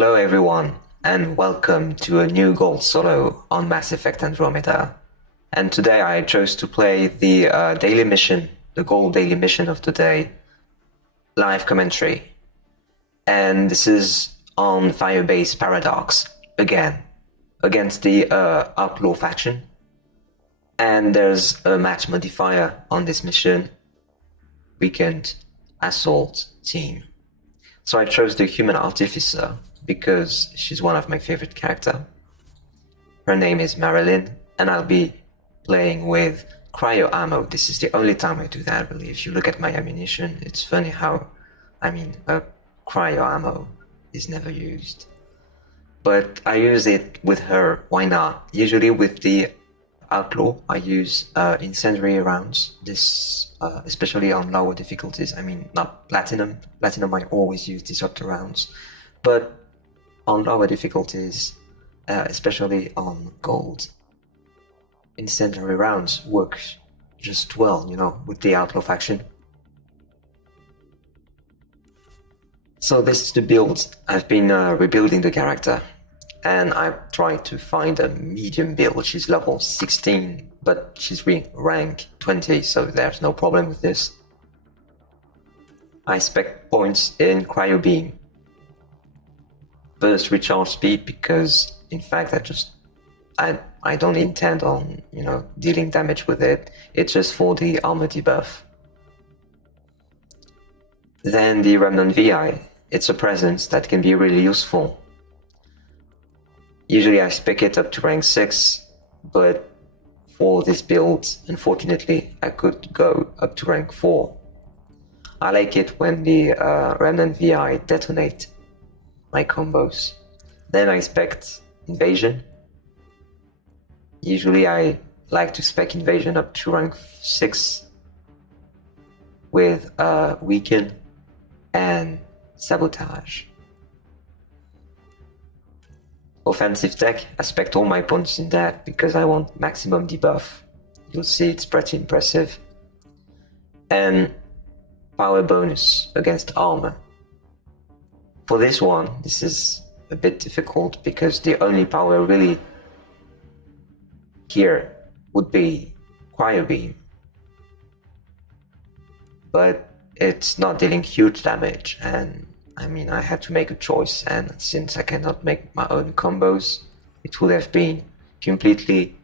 Hello everyone, and welcome to a new gold solo on Mass Effect Andromeda. And today I chose to play the daily mission, the gold daily mission of today, live commentary. And this is on Firebase Paradox, again, against the Outlaw faction. And there's a match modifier on this mission, Weekend Assault Team. So I chose the Human Artificer because she's one of my favorite characters. Her name is Marilyn, and I'll be playing with cryo ammo. This is the only time I do that, really. If you look at my ammunition, it's funny how, cryo ammo is never used. But I use it with her, why not? Usually with the Outlaw, I use incendiary rounds, this especially on lower difficulties. I mean, not Platinum. Platinum I always use disruptor rounds, but on lower difficulties, especially on gold, incendiary rounds work just well, you know, with the Outlaw faction. So this is the build. I've been rebuilding the character, and I've tried to find a medium build. She's level 16, but she's rank 20, so there's no problem with this. I spec points in cryo beam, burst recharge speed, because in fact I don't intend on, you know, dealing damage with it. It's just for the armor debuff. Then the Remnant VI, it's a presence that can be really useful. Usually I spec it up to rank 6, but for this build, unfortunately, I could go up to rank 4. I like it when the Remnant VI detonate my combos. Then I spec Invasion. Usually I like to spec Invasion up to rank 6 with Weaken and Sabotage. Offensive tech, I spec all my points in that because I want maximum debuff. You'll see it's pretty impressive. And power bonus against armor. For this one, this is a bit difficult because the only power really here would be cryo beam. But it's not dealing huge damage, and I mean, I had to make a choice, and since I cannot make my own combos, it would have been completely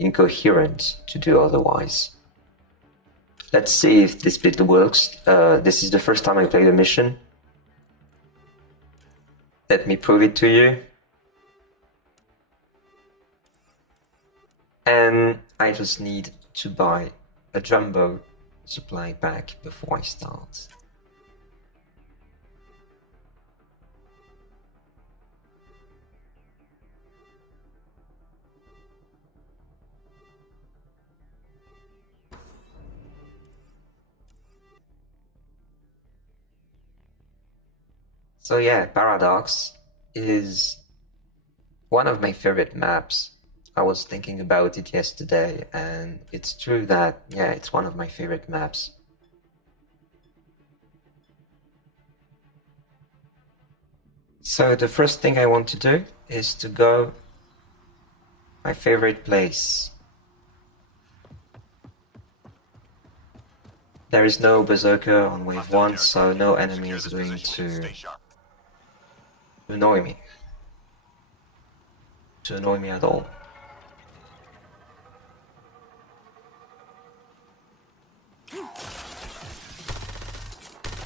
incoherent to do otherwise. Let's see if this bit works. This is the first time I play the mission. Let me prove it to you. And I just need to buy a jumbo supply pack before I start. So yeah, Paradox is one of my favorite maps. I was thinking about it yesterday, and it's true that, yeah, it's one of my favorite maps. So the first thing I want to do is to go my favorite place. There is no berserker on wave 1, so no enemy is going to annoy me. To annoy me at all.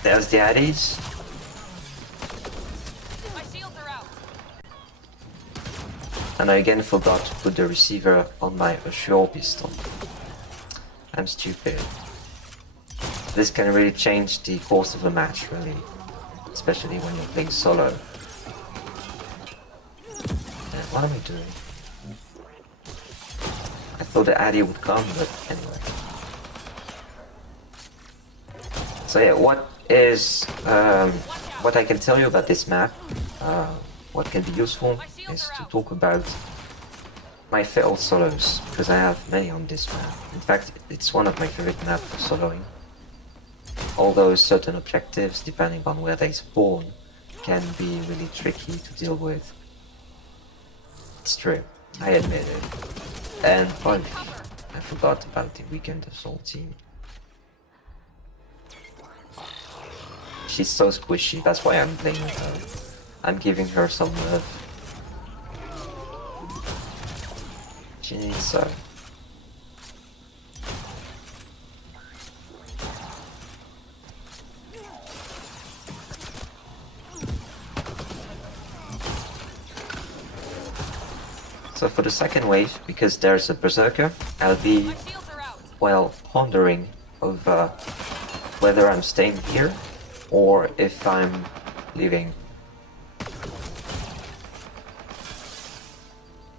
There's the addies. My shields are out. And I again forgot to put the receiver on my Assure pistol. I'm stupid. This can really change the course of a match, really. Especially when you're playing solo. What am I doing? I thought the addy would come, but anyway. So yeah, what I can tell you about this map, what can be useful, is to talk about my failed solos, because I have many on this map. In fact, it's one of my favorite maps for soloing. Although certain objectives, depending on where they spawn, can be really tricky to deal with. It's true, I admit it. And oh, I forgot about the Weekend Assault team. She's so squishy, that's why I'm playing with her. I'm giving her some love. She needs some. So for the second wave, because there's a Berserker, I'll be, well, pondering over whether I'm staying here or if I'm leaving.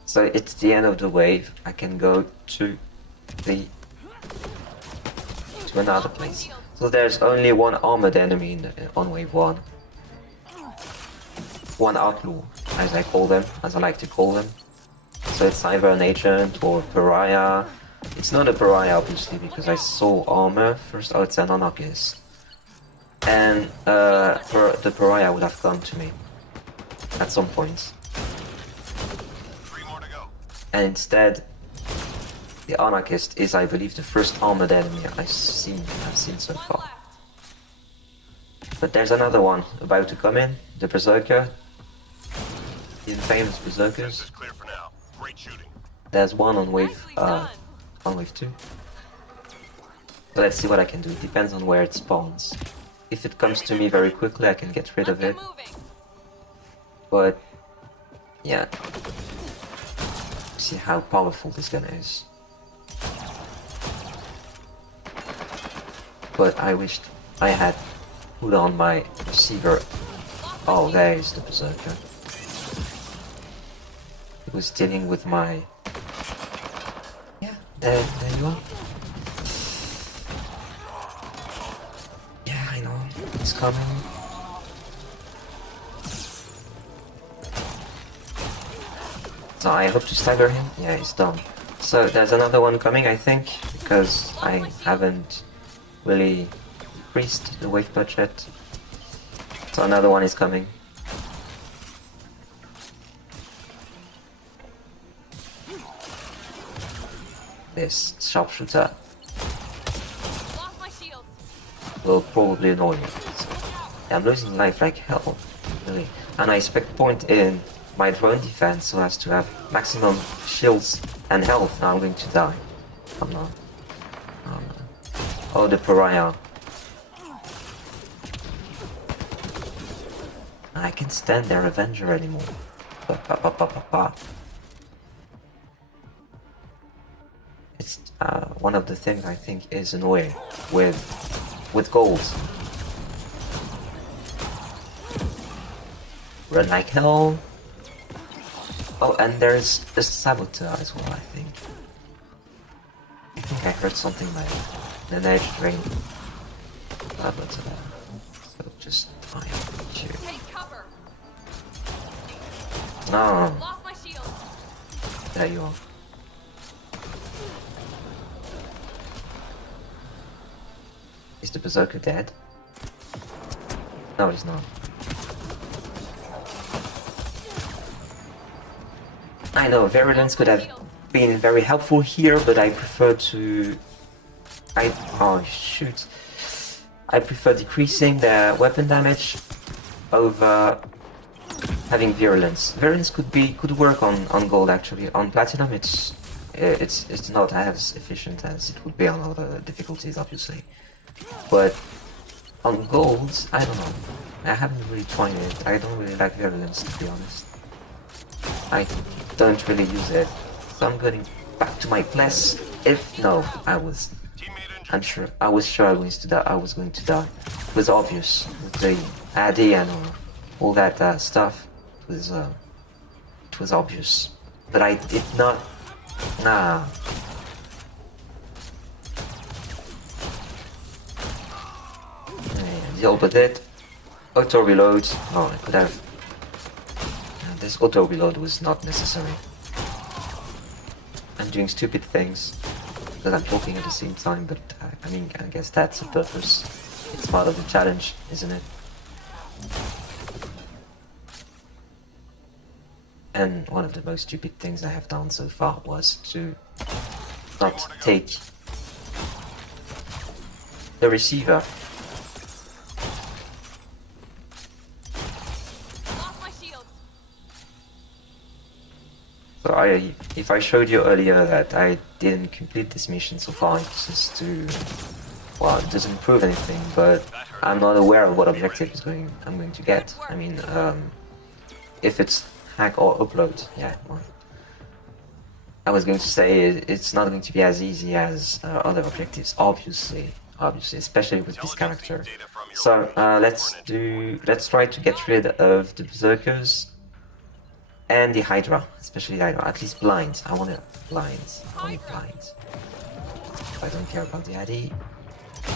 So it's the end of the wave, I can go to another place. So there's only one armored enemy on wave 1. One outlaw, as I call them, as I like to call them. So it's either an agent or a pariah. It's not a pariah obviously because I saw armor first. Oh, it's an anarchist. And the pariah would have come to me at some point. 3 more to go. And instead, the anarchist is, I believe, the first armored enemy I've seen so far. But there's another one about to come in, the Berserker. The infamous Berserkers. Is clear for now. Great shooting. There's one on wave 2. So let's see what I can do. It depends on where it spawns. If it comes to me very quickly, I can get rid of it. But yeah, see how powerful this gun is. But I wished I had put on my receiver. Oh, there is the Berserker. It was dealing with my... Yeah, there you are. Yeah, I know, it's coming. So I hope to stagger him. Yeah, he's done. So there's another one coming, I think, because I haven't really increased the wave budget. So another one is coming. This sharpshooter will probably annoy me. So, yeah, I'm losing life like hell, really. And I expect point in my drone defense so as to have maximum shields and health. Now I'm going to die. I'm not. Oh, no. Oh, the pariah. I can't stand their Avenger anymore. It's one of the things I think is annoying with gold. Run like hell. Oh, and there's a saboteur as well, I think. I think I heard something like an edge drain saboteur. So just try and shoot. No. There you are. Is the Berserker dead? No, he's not. I know, Virulence could have been very helpful here, but I prefer to... Oh, shoot. I prefer decreasing the weapon damage over having Virulence. Virulence could work on gold actually. On Platinum it's not as efficient as it would be on other difficulties obviously. But on gold, I don't know. I haven't really tried it. I don't really like Virulence to be honest. I don't really use it. So I'm going back to my place. I'm sure I was sure I was going to die. It was obvious with the Addy and all that stuff. It was obvious. But I did not. Nah. Deal with it. Auto reload. Oh, I could have. This auto reload was not necessary. I'm doing stupid things that I'm talking at the same time, but I mean, I guess that's the purpose. It's part of the challenge, isn't it? and one of the most stupid things I have done so far was to not take the receiver. So if I showed you earlier that I didn't complete this mission so far, it's just to, well, it doesn't prove anything, but I'm not aware of what objective I'm going to get. I mean, if it's hack or upload, yeah. Well, I was going to say it's not going to be as easy as other objectives, obviously, especially with this character. So let's try to get rid of the berserkers and the Hydra, especially the Hydra. At least blinds. I want blinds. I want blinds. I don't care about the Addy. I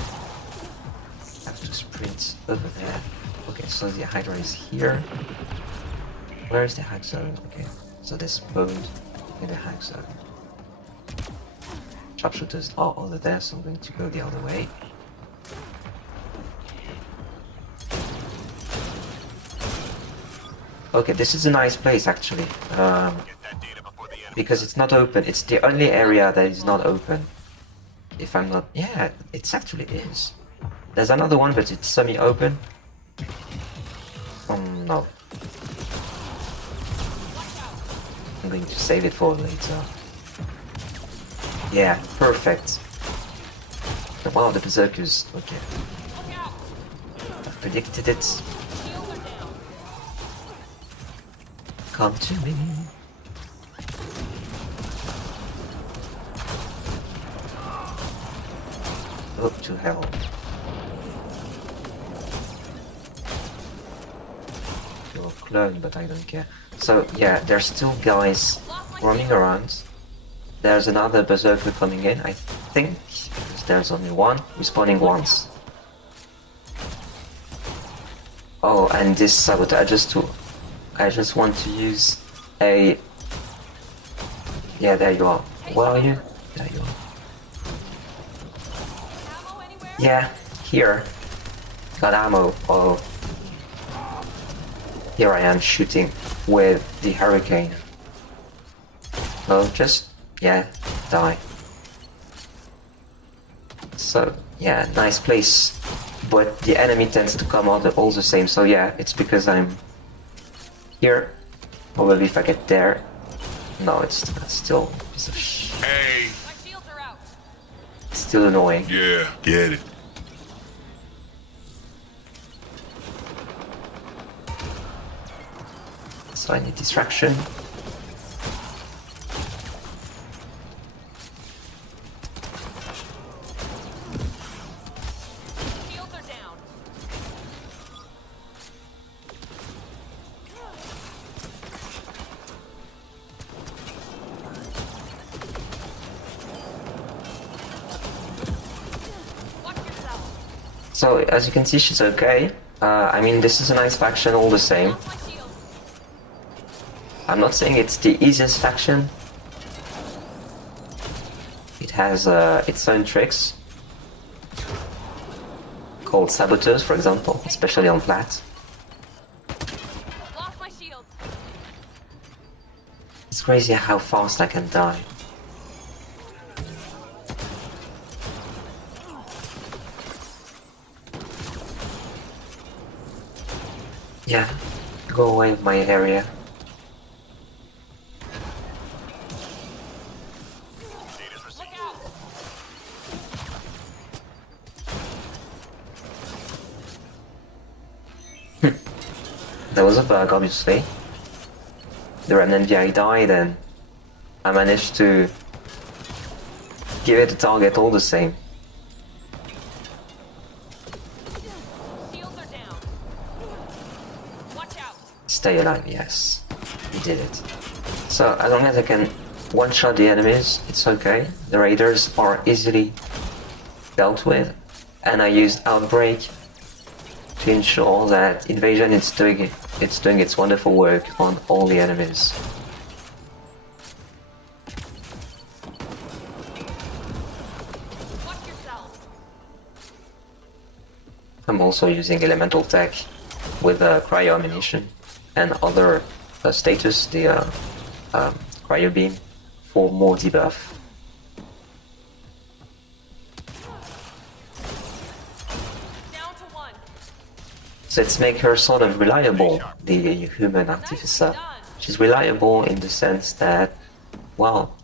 have to sprint over there. Okay, so the Hydra is here. Where is the hack zone? Okay, so they spawned in the hack zone. Sharpshooters are over there, so I'm going to go the other way. Okay, this is a nice place actually, because it's not open. It's the only area that is not open. If I'm not... yeah, it actually is. There's another one, but it's semi-open. No. I'm going to save it for later. Yeah, perfect. Wow, the berserkers. Okay. I predicted it. Come to me. Oh, to hell. You're a clone, but I don't care. So, yeah, there's still guys roaming around. There's another berserker coming in, I think. There's only one. Respawning once. Oh, and this sabotage I just want to use a... yeah, there you are. Where are you? There you are. Yeah, here. Got ammo. Oh. Here I am shooting with the hurricane. Oh, just... yeah, die. So, yeah, nice place. But the enemy tends to come out all the same, so yeah, it's because I'm here. Probably if I get there. No, it's still a piece of Hey! It's still annoying. Yeah, get it. So I need distraction. So, as you can see, she's okay. I mean, this is a nice faction all the same. I'm not saying it's the easiest faction. It has its own tricks. Called saboteurs, for example, especially on plat. It's crazy how fast I can die. Yeah, go away with my area. There was a bug, obviously. The remnant VI died and I managed to give it a target all the same. Stay alive, yes. He did it. So, as long as I can one-shot the enemies, it's okay. The raiders are easily dealt with. And I used Outbreak to ensure that Invasion is doing its wonderful work on all the enemies. I'm also using Elemental Tech with cryo ammunition and other status, the cryo beam, for more debuff. Down to 1. So let's make her sort of reliable, the human artificer. She's reliable in the sense that, well,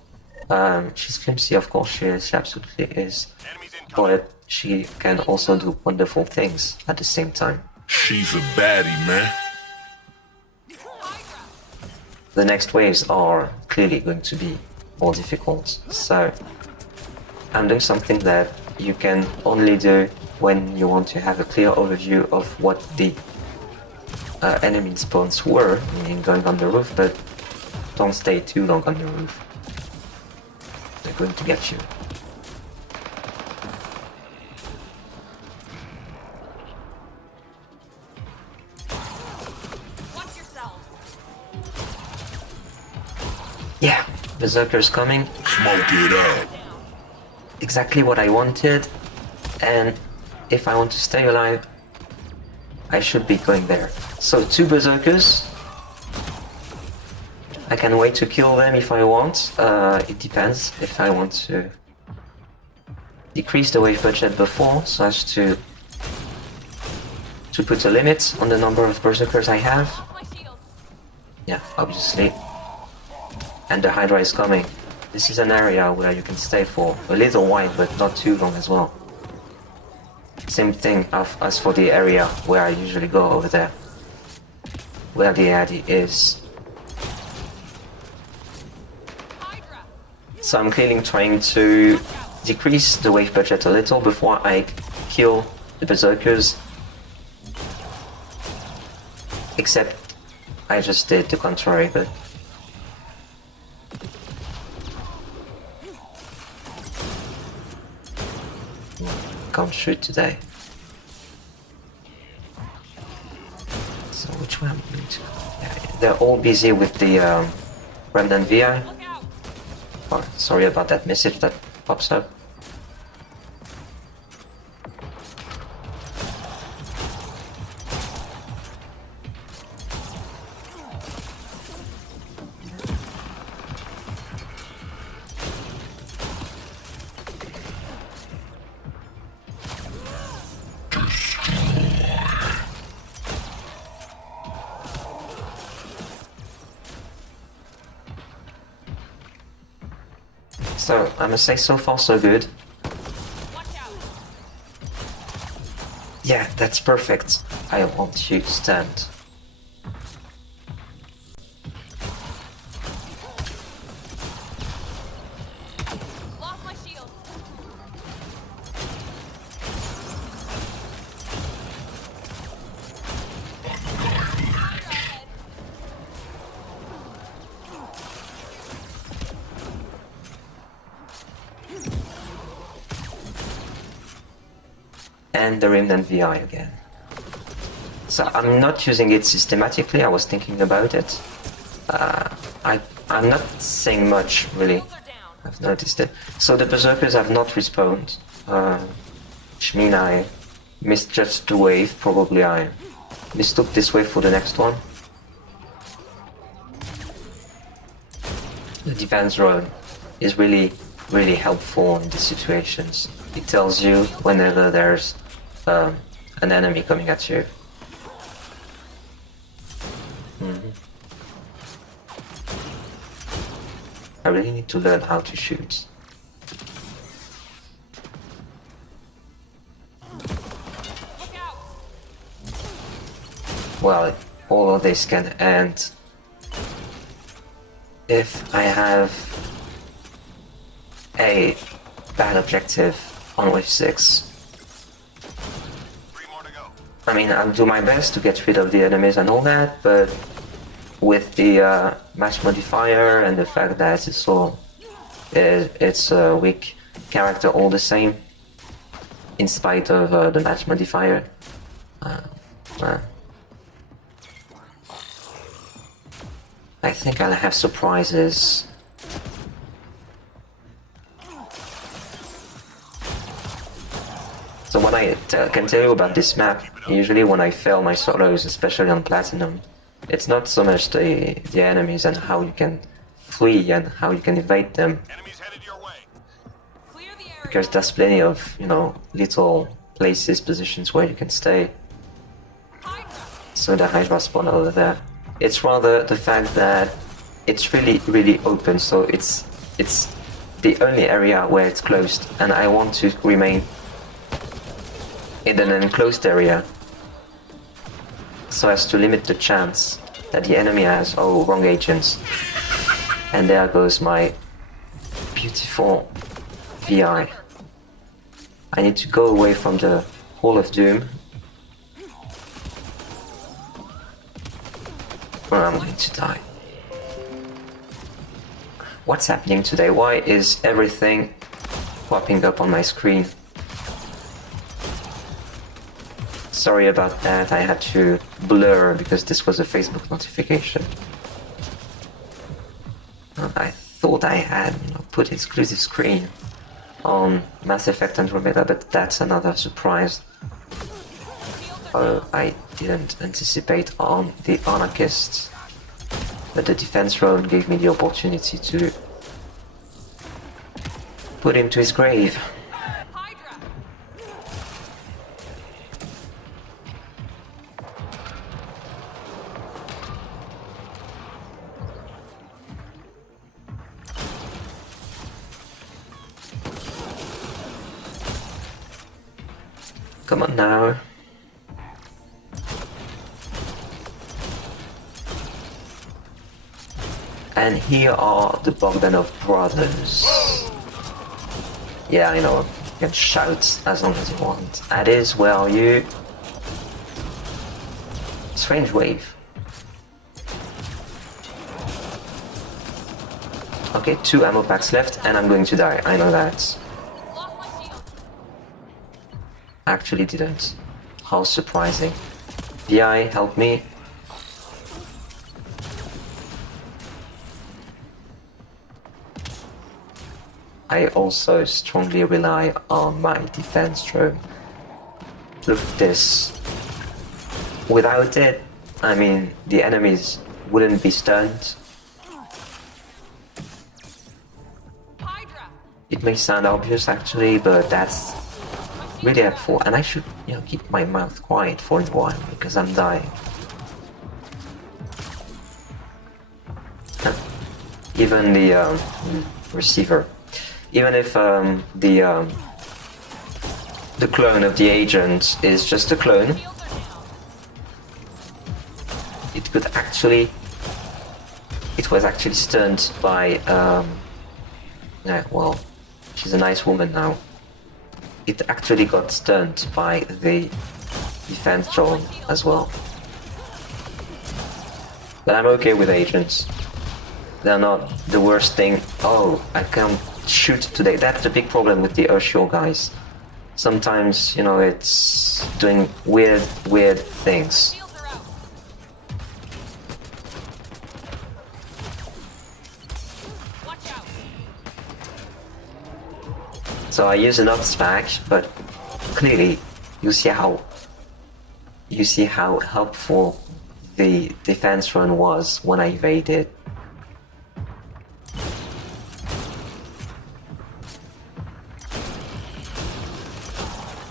she's flimsy, of course she is, she absolutely is, Enemies incoming. but she can also do wonderful things at the same time. She's a baddie, man. The next waves are clearly going to be more difficult, so I'm doing something that you can only do when you want to have a clear overview of what the enemy spawns were, meaning going on the roof, but don't stay too long on the roof. They're going to get you. Watch yourselves. Yeah, Berserker's coming. Smoke it up. Exactly what I wanted, and if I want to stay alive, I should be going there. So 2 Berserkers. I can wait to kill them if I want. It depends if I want to decrease the wave budget before, so as to put a limit on the number of Berserkers I have. Off my shield. Yeah, obviously. And the Hydra is coming. This is an area where you can stay for a little while, but not too long as well. Same thing as for the area where I usually go over there. Where the Addy is. Hydra. So I'm clearly trying to decrease the wave budget a little before I kill the Berserkers. Except I just did the contrary, but can't shoot today. So which one am I going to? Yeah, they're all busy with the Remnant VI. Look out. Oh, sorry about that message that pops up. So I must say, so far so good. Watch out. Yeah, that's perfect. I want you to stand. Lost my shield. And the Remnant VI again. So I'm not using it systematically, I was thinking about it. I'm not saying much, really. Shields are down. I've noticed it. So the Berserkers have not respawned, which means I misjudged the wave. Probably I mistook this wave for the next one. The defense drone is really helpful in these situations. It tells you whenever there's an enemy coming at you. I really need to learn how to shoot. Look out. Well, all of this can end if I have a bad objective on wave 6. 3 more to go. I mean, I'll do my best to get rid of the enemies and all that, but with the match modifier and the fact that it's a weak character all the same, in spite of the match modifier. I think I'll have surprises. So what I can tell you about this map, usually when I fail my solos, especially on Platinum, It's not so much the enemies and how you can flee and how you can evade them, Enemies headed your way. Clear the area. because there's plenty of, you know, little places, positions where you can stay. Hydra. So the Hydra spawn over there. It's rather the fact that it's really open, so it's the only area where it's closed, and I want to remain in an enclosed area so as to limit the chance that the enemy has, oh, wrong agents. And there goes my beautiful VI. I need to go away from the Hall of Doom, or I'm going to die. What's happening today? Why is everything popping up on my screen? Sorry about that, I had to blur because this was a Facebook notification. I thought I had, you know, put exclusive screen on Mass Effect Andromeda, but that's another surprise. I didn't anticipate on the anarchists, but the defense drone gave me the opportunity to put him to his grave. Hydra. Come on now. And here are the Bogdanov brothers. Yeah, I know, you can shout as long as you want. That is, where are you? Strange wave. Okay, 2 ammo packs left and I'm going to die, I know that. Lost my shield. Actually didn't. How surprising. VI, help me. I also strongly rely on my defense drone. Look at this. Without it, I mean, the enemies wouldn't be stunned. Hydra. It may sound obvious actually, but that's really helpful. And I should, you know, keep my mouth quiet for a while because I'm dying. Even the receiver. Even if the clone of the agent is just a clone, Shields are down. it could actually, it was actually stunned by, yeah, well, she's a nice woman now. It actually got stunned by the defense drone as well. But I'm okay with agents. They're not the worst thing. Oh, I can't shoot today. That's the big problem with the Ursule guys. Sometimes, you know, it's doing weird things. Shields are out. Watch out. So I use an ops pack, but clearly you see how helpful the defense run was when I evaded.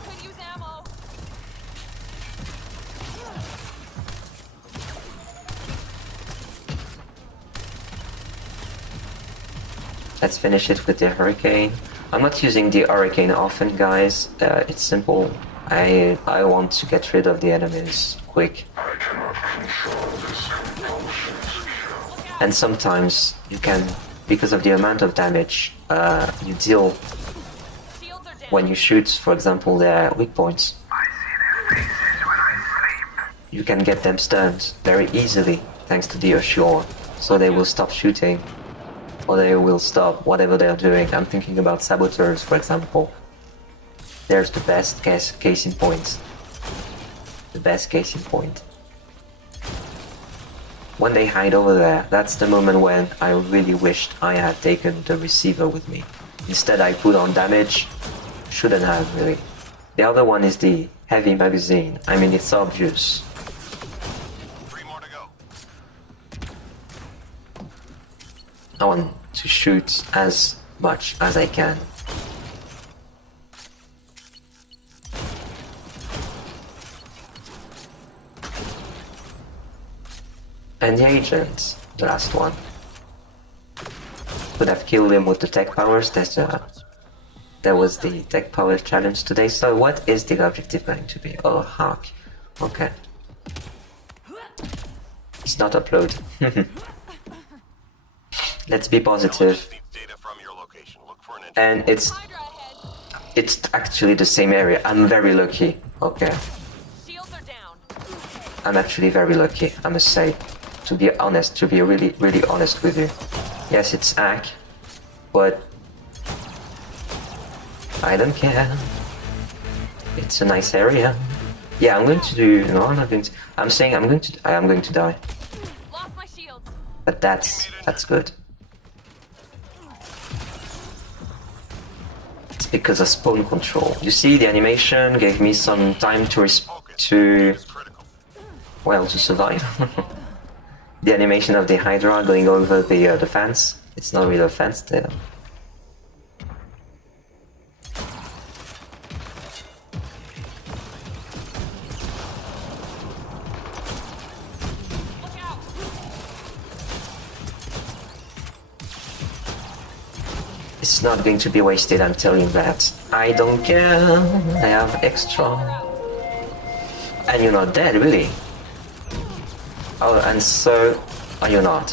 Could use ammo. Let's finish it with the Hurricane. I'm not using the Hurricane often, guys. It's simple. I want to get rid of the enemies quick. And sometimes you can, because of the amount of damage you deal Shields are down. when you shoot, for example, their weak points. You can get them stunned very easily thanks to the Ursule, so they will stop shooting, or they will stop whatever they're doing. I'm thinking about saboteurs, for example. There's the best case in point. The best case in point. When they hide over there, that's the moment when I really wished I had taken the receiver with me. Instead I put on damage. Shouldn't have, really. The other one is the heavy magazine. I mean, it's obvious. 3 more to go. I want to shoot as much as I can. And the agent, the last one. Could have killed him with the tech powers. There was the tech power challenge today. So what is the objective going to be? Oh, hack. Okay. It's not upload. Let's be positive. Needs data from your location. Look for an And it's Hydra ahead. it's actually the same area. I'm very lucky. Okay. Shields are down. I'm actually very lucky, I must say. To be honest, to be really, really honest with you. Yes, it's hack, but I don't care. It's a nice area. Yeah, I'm going to do. No, I'm not going to. I'm saying I'm going to. I am going to die. Lost my shields. But that's good. It's because of spawn control. You see, the animation gave me some time to critical. well, to survive. The animation of the Hydra going over the fence. It's not really a fence there. Look out. It's not going to be wasted, I'm telling you that. I don't care. I have extra. And you're not dead, really. Oh, and so are you not?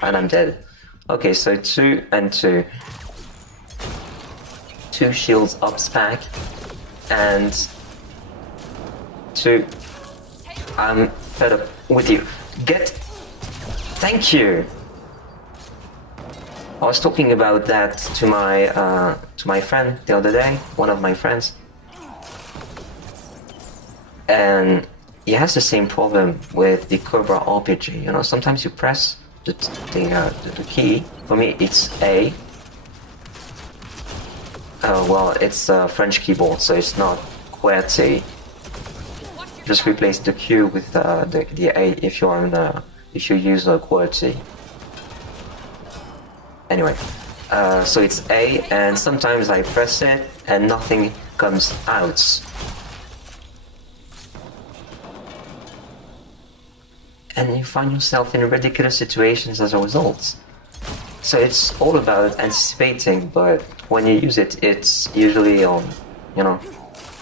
And I'm dead. Okay, so 2 and 2. 2 shields up pack. And 2. I'm fed up with you. Get. Thank you. I was talking about that to my friend the other day, one of my friends, and he has the same problem with the Cobra RPG. You know, sometimes you press the key. For me, it's A. Well, it's a French keyboard, so it's not QWERTY. Just replace the Q with the A if you're on if you use a QWERTY. Anyway, so it's A, and sometimes I press it and nothing comes out. And you find yourself in ridiculous situations as a result. So it's all about anticipating, but when you use it, it's usually on, you know,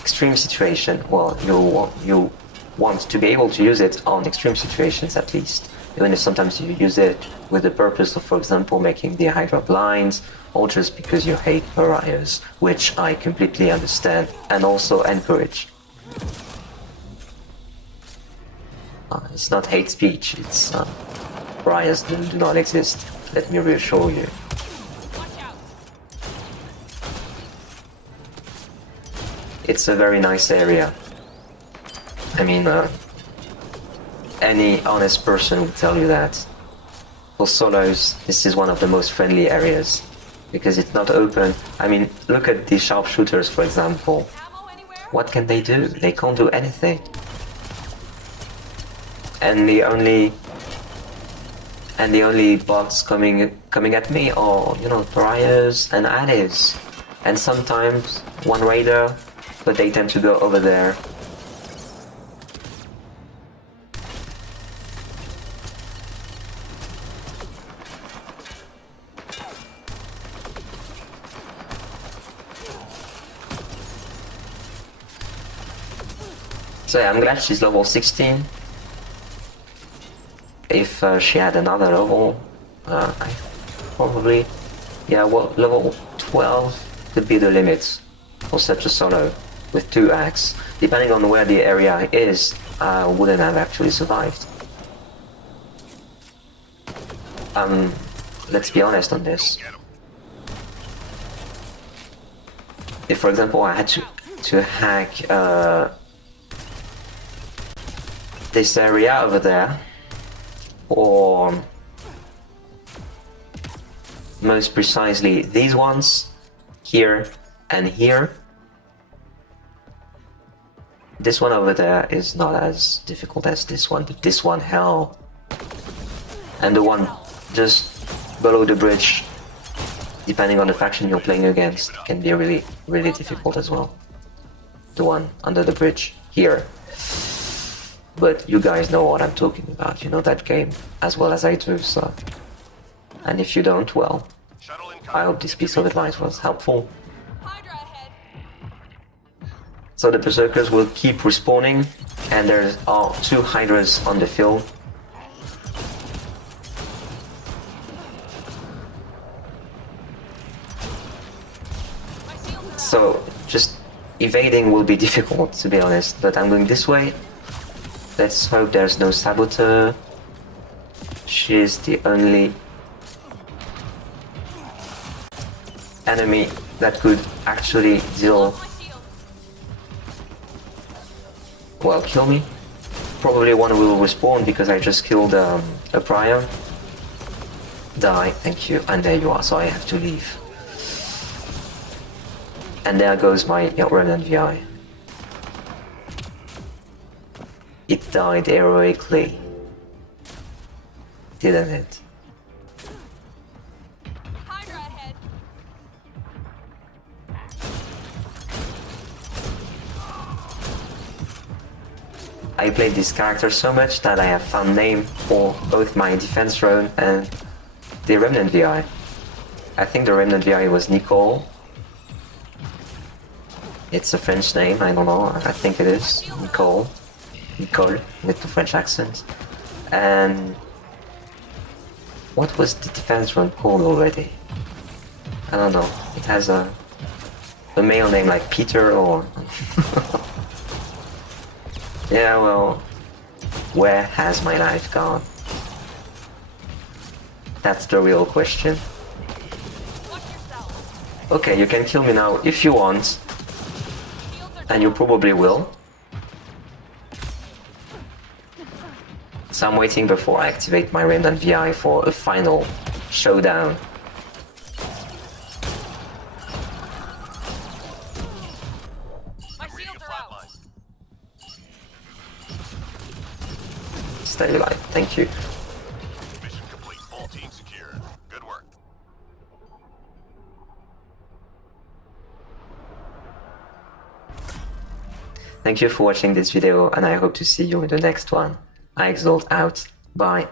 extreme situation. Well, you want to be able to use it on extreme situations at least. Even if sometimes you use it with the purpose of, for example, making the Hydra blind, or just because you hate pariahs, which I completely understand and also encourage. It's not hate speech, it's pariahs do not exist, let me reassure you. Watch out. It's a very nice area. I mean, any honest person will tell you that. For solos, this is one of the most friendly areas, because it's not open. I mean, look at the sharpshooters, for example. Ammo anywhere? What can they do? They can't do anything. And the only bots coming at me are, you know, pariahs and addies, and sometimes one raider, but they tend to go over there. So yeah, I'm glad she's level 16. If she had another level, I probably, yeah, well, level 12 could be the limit for such a solo with 2 acts. Depending on where the area is, I wouldn't have actually survived. Let's be honest on this. If, for example, I had to hack this area over there, or most precisely these ones, here and here. This one over there is not as difficult as this one, but this one, hell. And the one just below the bridge, depending on the faction you're playing against, can be really, really difficult as well. The one under the bridge here. But you guys know what I'm talking about, you know that game as well as I do, so... And if you don't, well, Shuttle incoming. I hope this piece of advice was helpful. Hydra ahead. So the berserkers will keep respawning, and there are 2 hydras on the field. My shields are out. So just evading will be difficult, to be honest, but I'm going this way. Let's hope there's no saboteur. She's the only enemy that could actually deal, My shield. well, kill me. Probably one will respawn because I just killed a prior. Die, thank you, and there you are, so I have to leave. And there goes my Remnant VI. It died heroically, didn't it? Hydra ahead. I played this character so much that I have found name for both my defense drone and the Remnant VI. I think the Remnant VI was Nicole. It's a French name, I don't know, I think it is. Nicole, with the French accent. And... what was the defense drone called already? I don't know, it has a male name like Peter or... Yeah, well, where has my life gone? That's the real question. Watch yourself. Okay, you can kill me now if you want, Shields are and you probably will. So I'm waiting before I activate my Remnant VI for a final showdown. My Ready shields to are out. flatline. Stay alive, thank you. Mission complete. Full team secure. Good work. Thank you for watching this video, and I hope to see you in the next one. I Exalt out. Bye.